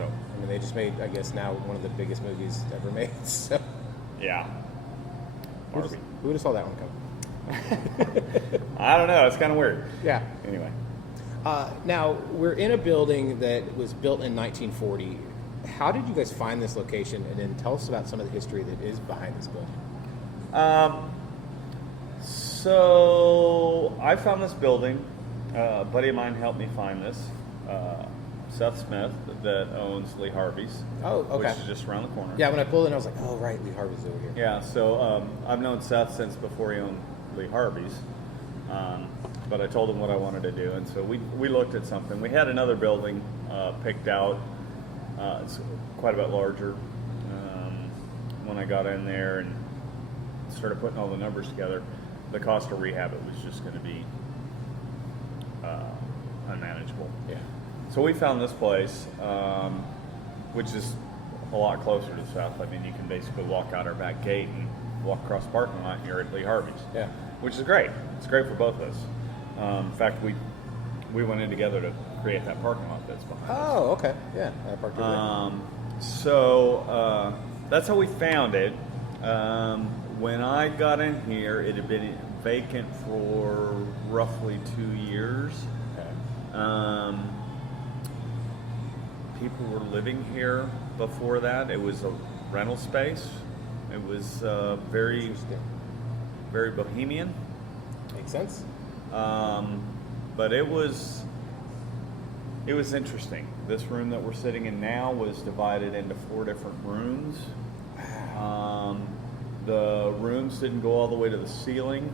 So I mean, they just made, I guess, now one of the biggest movies ever made. So yeah, who Barbie. would have saw that one coming? I don't know. It's kind of weird. Yeah. Anyway. Now, we're in a building that was built in 1940. How did you guys find this location? And then tell us about some of the history that is behind this building. So I found this building. A buddy of mine helped me find this. Seth Smith, that owns Lee Harvey's. Oh, okay. Which is just around the corner. Yeah, when I pulled in, I was like, oh, right, Lee Harvey's over here. Yeah, so I've known Seth since before he owned Lee Harvey's. But I told him what I wanted to do, and so we looked at something. We had another building picked out. It's quite a bit larger. When I got in there and started putting all the numbers together, the cost of rehab, it was just going to be unmanageable. Yeah. So we found this place, which is a lot closer to the south. I mean, you can basically walk out our back gate and walk across the parking lot and you're at Lee Harvey's. Yeah. Which is great. It's great for both of us. In fact, we went in together to create that parking lot that's behind us. Oh, okay. Yeah, I parked over there. So that's how we found it. When I got in here, it had been vacant for roughly 2 years. Okay. People were living here before that. It was a rental space. It was very, Interesting. very bohemian. Makes sense. But it was interesting. This room that we're sitting in now was divided into 4 different rooms. Wow. The rooms didn't go all the way to the ceiling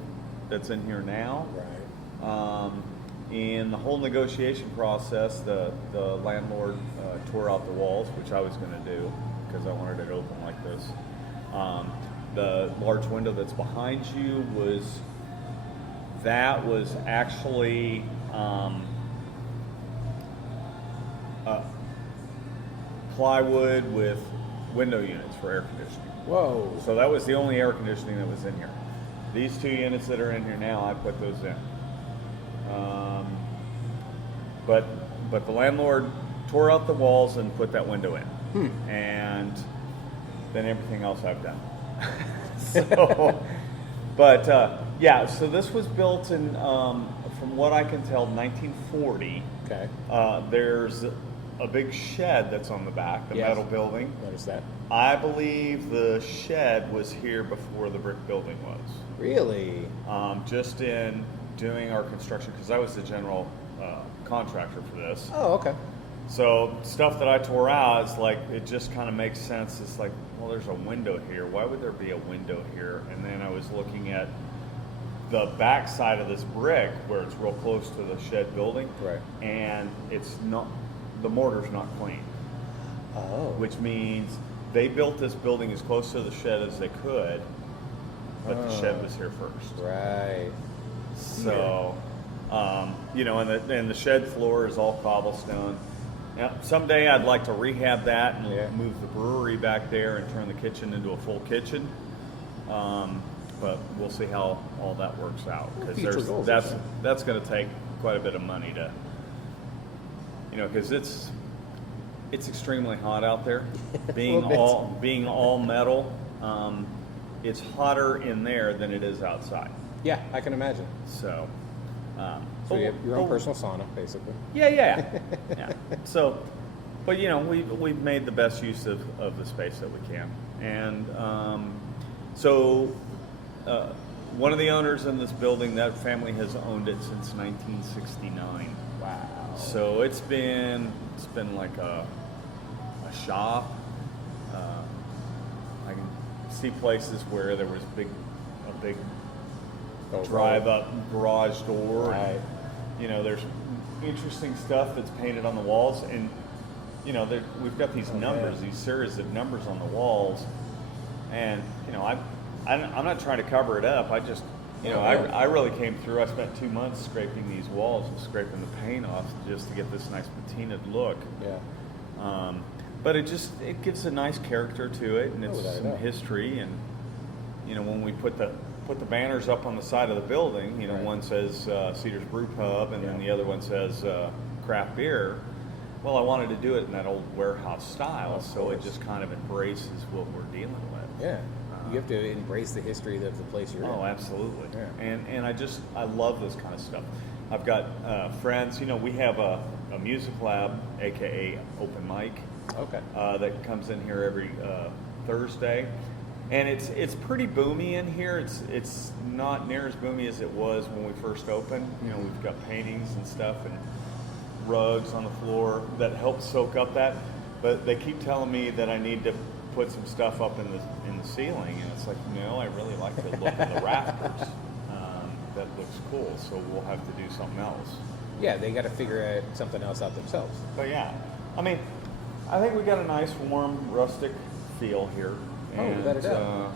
that's in here now. Right. In the whole negotiation process, the landlord tore out the walls, which I was going to do because I wanted it open like this. The large window that's behind you was actually plywood with window units for air conditioning. Whoa. So that was the only air conditioning that was in here. These 2 units that are in here now, I put those in. But the landlord tore out the walls and put that window in. And then everything else I've done. So, but yeah, so this was built in, from what I can tell, 1940. Okay. There's a big shed that's on the back, the Yes. metal building. Notice that. I believe the shed was here before the brick building was. Really? Just in doing our construction, because I was the general contractor for this. Oh, okay. So stuff that I tore out, it's like, it just kind of makes sense. It's like, well, there's a window here. Why would there be a window here? And then I was looking at the back side of this brick where it's real close to the shed building. Right. And it's not, the mortar's not clean. Oh. Which means they built this building as close to the shed as they could, but the shed was here first. Right. So, you know, and the shed floor is all cobblestone. Now, someday I'd like to rehab that and move the brewery back there and turn the kitchen into a full kitchen. But we'll see how all that works out, because that's going to take quite a bit of money to, you know, because it's extremely hot out there. Being all metal, it's hotter in there than it is outside. Yeah, I can imagine. So, So you have your own personal sauna, basically. yeah. So, but you know, we've made the best use of the space that we can, and so one of the owners in this building, that family has owned it since 1969. Wow. So it's been like a shop. I can see places where there was a big drive-up garage door. Right. And, you know, there's interesting stuff that's painted on the walls, and you know, we've got these numbers, these series of numbers on the walls, and you know, I'm not trying to cover it up. I just, you know, I really came through. I spent 2 months scraping these walls and scraping the paint off just to get this nice patinaed look. Yeah. But it gives a nice character to it, and it's some history. And you know, when we put the banners up on the side of the building, you know, one says Cedar's Brew Pub, and then the other one says craft beer. Well, I wanted to do it in that old warehouse style, Of so it course. just kind of embraces what we're dealing with. Yeah. You have to embrace the history of the place you're Oh, in. absolutely. Yeah. And I love this kind of stuff. I've got friends. We have a music lab, aka open mic, Okay. that comes in here every Thursday, and it's pretty boomy in here. It's not near as boomy as it was when we first opened. We've got paintings and stuff and rugs on the floor that help soak up that, but they keep telling me that I need to put some stuff up in the ceiling, and it's like, no, I really like the look of the rafters. That looks cool, so we'll have to do something else. Yeah, they got to figure something else out themselves. But yeah, I mean, I think we got a nice, warm, rustic feel here. And, without a doubt.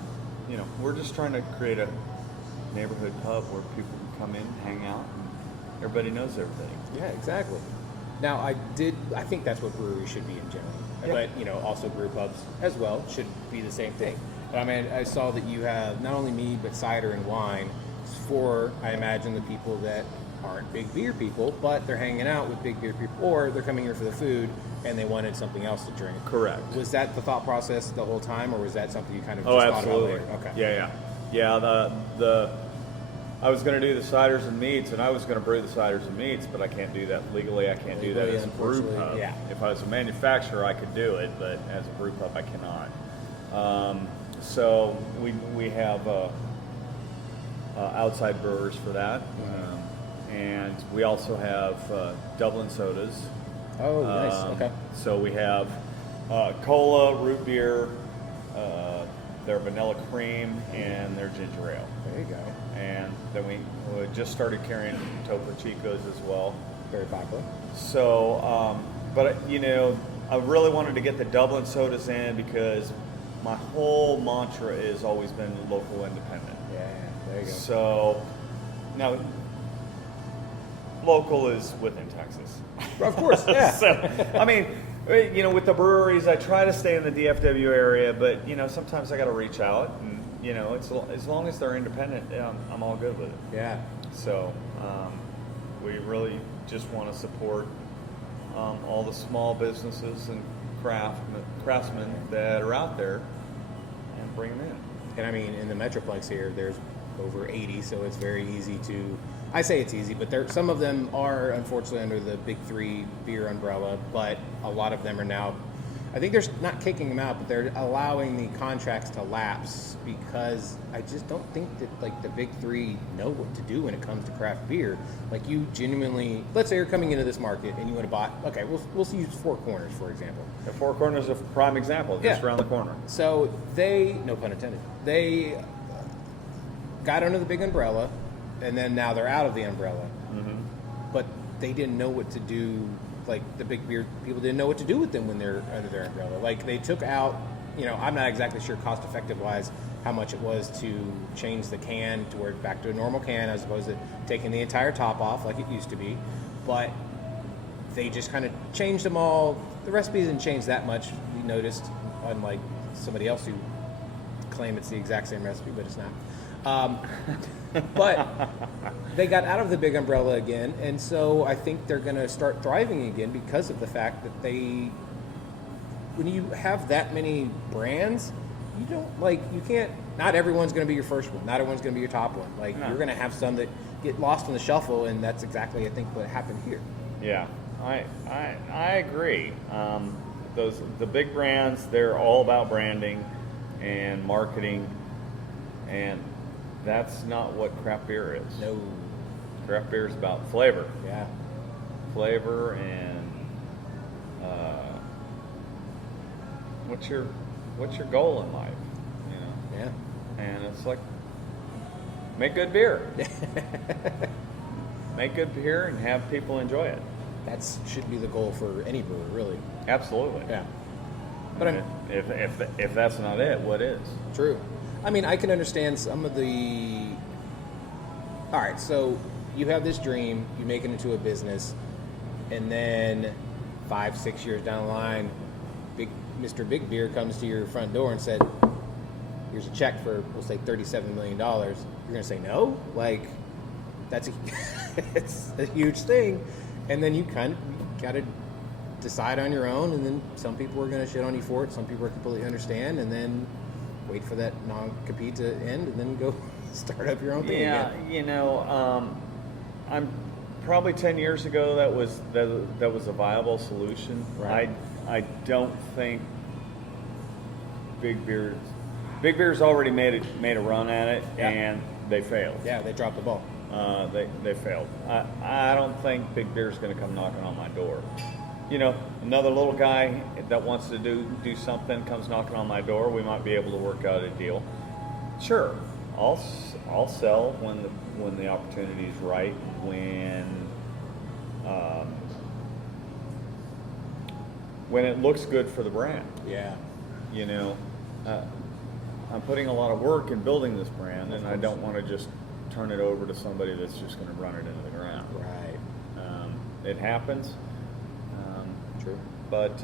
We're just trying to create a neighborhood pub where people can come in, hang out, and everybody knows everything. Yeah, exactly. Now, I think that's what breweries should be in general. Yeah. But, also brew pubs as well should be the same thing. But, I mean, I saw that you have not only mead, but cider and wine for, I imagine, the people that aren't big beer people, but they're hanging out with big beer people, or they're coming here for the food and they wanted something else to drink. Correct. Was that the thought process the whole time, or was that something you kind of Oh, just absolutely. thought about later? Okay. Yeah. I was going to do the ciders and meats, and I was going to brew the ciders and meats, but I can't do that legally. I can't do that Legally, as a brew unfortunately, pub. yeah. If I was a manufacturer, I could do it, but as a brew pub, I cannot. So we have outside brewers for that, and we also have Dublin sodas. Oh, nice. Okay. So we have cola, root beer, their vanilla cream, and their ginger ale. There you go. And then we just started carrying Topo Chicos as well. Very popular. So, but I really wanted to get the Dublin sodas in because my whole mantra has always been local independent. Yeah, there you go. So now, local is within Texas. Of course, yeah. So, I mean, with the breweries, I try to stay in the DFW area, but sometimes I got to reach out, and it's as long as they're independent, I'm all good with it. Yeah. So we really just want to support all the small businesses and craftsmen that are out there and bring them in. And I mean, in the Metroplex here, there's over 80, so it's very easy to. I say it's easy, but some of them are unfortunately under the big three beer umbrella, but a lot of them are now. I think they're not kicking them out, but they're allowing the contracts to lapse because I just don't think that the big three know what to do when it comes to craft beer. Like you genuinely, let's say you're coming into this market and you want to buy. Okay, we'll use Four Corners for example. The Four Corners is a prime example, just around the corner. So they, no pun intended, they got under the big umbrella, and then now they're out of the umbrella. Mm-hmm. But they didn't know what to do. Like the big beer people didn't know what to do with them when they're under their umbrella. Like they took out, I'm not exactly sure cost effective wise how much it was to change the can to where back to a normal can as opposed to taking the entire top off like it used to be. But they just kind of changed them all. The recipe didn't change that much, we noticed, unlike somebody else who claim it's the exact same recipe, but it's not. But they got out of the big umbrella again, and so I think they're going to start thriving again because of the fact that when you have that many brands, you can't, not everyone's going to be your first one, not everyone's going to be your top one. Like, No. You're going to have some that get lost in the shuffle, and that's exactly, I think, what happened here. Yeah, I agree. The big brands, they're all about branding and marketing, and that's not what craft beer is. No. Craft beer is about flavor. Yeah. Flavor and what's your goal in life? Yeah. And it's like, make good beer. Make good beer and have people enjoy it. That should be the goal for any brewer, really. Absolutely. Yeah. But if that's not it, what is? True. I mean, I can understand some of the. All right, so you have this dream, you make it into a business, and then 5-6 years down the line, Mr. Big Beer comes to your front door and said, "Here's a check for, we'll say, $37 million." You're gonna say no? Like, it's a huge thing, and then you kind of gotta decide on your own, and then some people are going to shit on you for it. Some people are completely understand, and then wait for that non-compete to end, and then go start up your own thing again. I'm probably 10 years ago that was a viable solution. Right. I don't think Big Beer's already made a run at it, and they failed. Yeah, they dropped the ball. They failed. I don't think Big Beer's going to come knocking on my door. Another little guy that wants to do something comes knocking on my door. We might be able to work out a deal. Sure, I'll sell when the opportunity is right. When it looks good for the brand. Yeah. I'm putting a lot of work in building this brand, and I don't want to just turn it over to somebody that's just going to run it into the ground. Right. It happens. True. But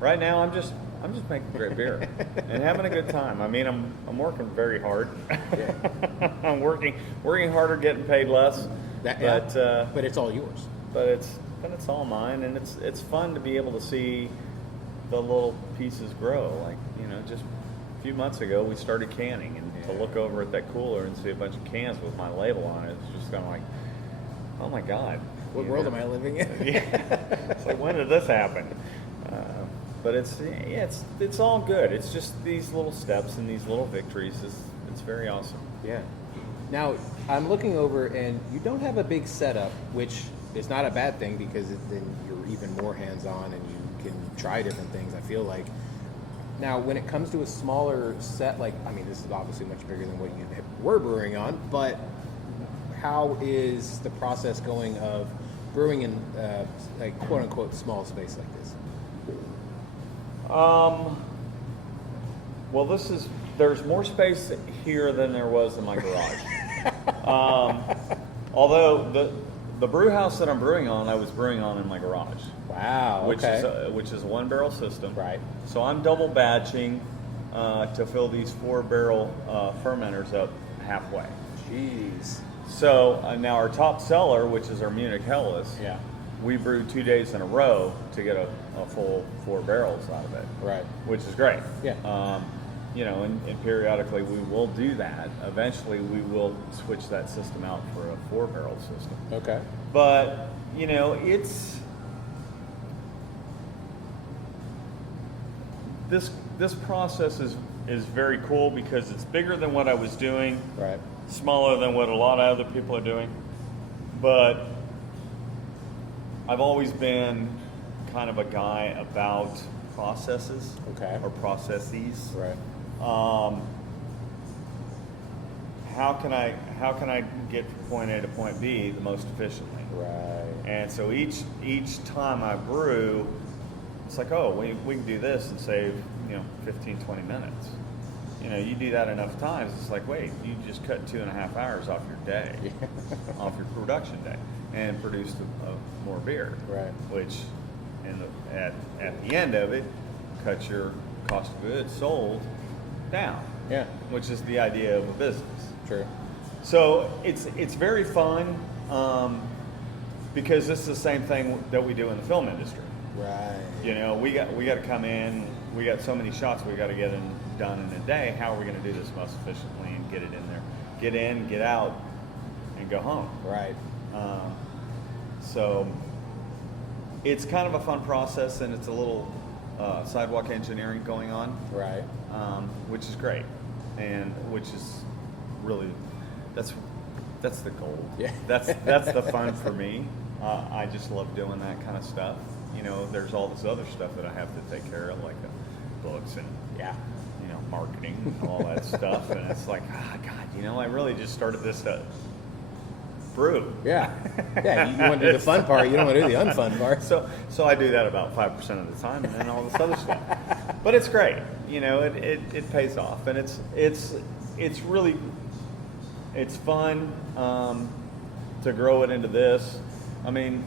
right now I'm just making great beer and having a good time. I mean, I'm working very hard. Yeah. I'm working harder, getting paid less. But it's all yours. But it's all mine, and it's fun to be able to see the little pieces grow. Like, just a few months ago we started canning, and to look over at that cooler and see a bunch of cans with my label on it, it's just kind of like, oh my God. What world am I living in? Yeah. It's like, when did this happen? But it's all good. It's just these little steps and these little victories. It's very awesome. Yeah. Now, I'm looking over, and you don't have a big setup, which is not a bad thing, because then you're even more hands-on and you can try different things, I feel like. Now, when it comes to a smaller set, this is obviously much bigger than what you were brewing on, but how is the process going of brewing in a quote-unquote small space like this? Well, there's more space here than there was in my garage. Although the brew house that I'm brewing on, I was brewing on in my garage. Wow. Which is a 1-barrel system. Right. So I'm double batching to fill these 4-barrel fermenters up halfway. Jeez. So now our top seller, which is our Munich Helles, we brewed 2 days in a row to get a full 4 barrels out of it. Right. Which is great. Yeah. And periodically we will do that. Eventually we will switch that system out for a 4-barrel system. Okay. But, this process is very cool because it's bigger than what I was doing. Right. Smaller than what a lot of other people are doing. But I've always been kind of a guy about processes. Okay. Or processes. Right. How can I get from point A to point B the most efficiently? Right. And so each time I brew, it's like, oh, we can do this and save 15, 20 minutes. You do that enough times, it's like, wait, you just cut 2.5 hours off your day, off your production day, and produced more beer. Right. Which, at the end of it, cuts your cost of goods sold down. Yeah. Which is the idea of a business. True. So it's very fun because this is the same thing that we do in the film industry. Right. We got to come in. We got so many shots we got to get done in a day. How are we going to do this most efficiently and get it in there? Get in, get out, and go home. Right. So it's kind of a fun process, and it's a little sidewalk engineering going on. Right. Which is great, and which is really that's the goal. Yeah. That's the fun for me. I just love doing that kind of stuff. There's all this other stuff that I have to take care of, like books and marketing and all that stuff. And it's like, God, I really just started this to brew. Yeah. Yeah. You want to do the fun part. You don't want to do the unfun part. So I do that about 5% of the time, and then all this other stuff. But it's great. It pays off, and it's really fun to grow it into this. I mean,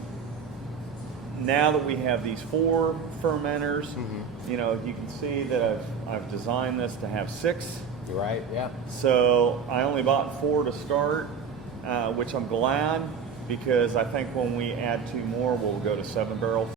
now that we have these 4 fermenters, you can see that I've designed this to have 6. Right. Yeah. So I only bought 4 to start, which I'm glad. because I think when we add 2 more, we'll go to 7 barrel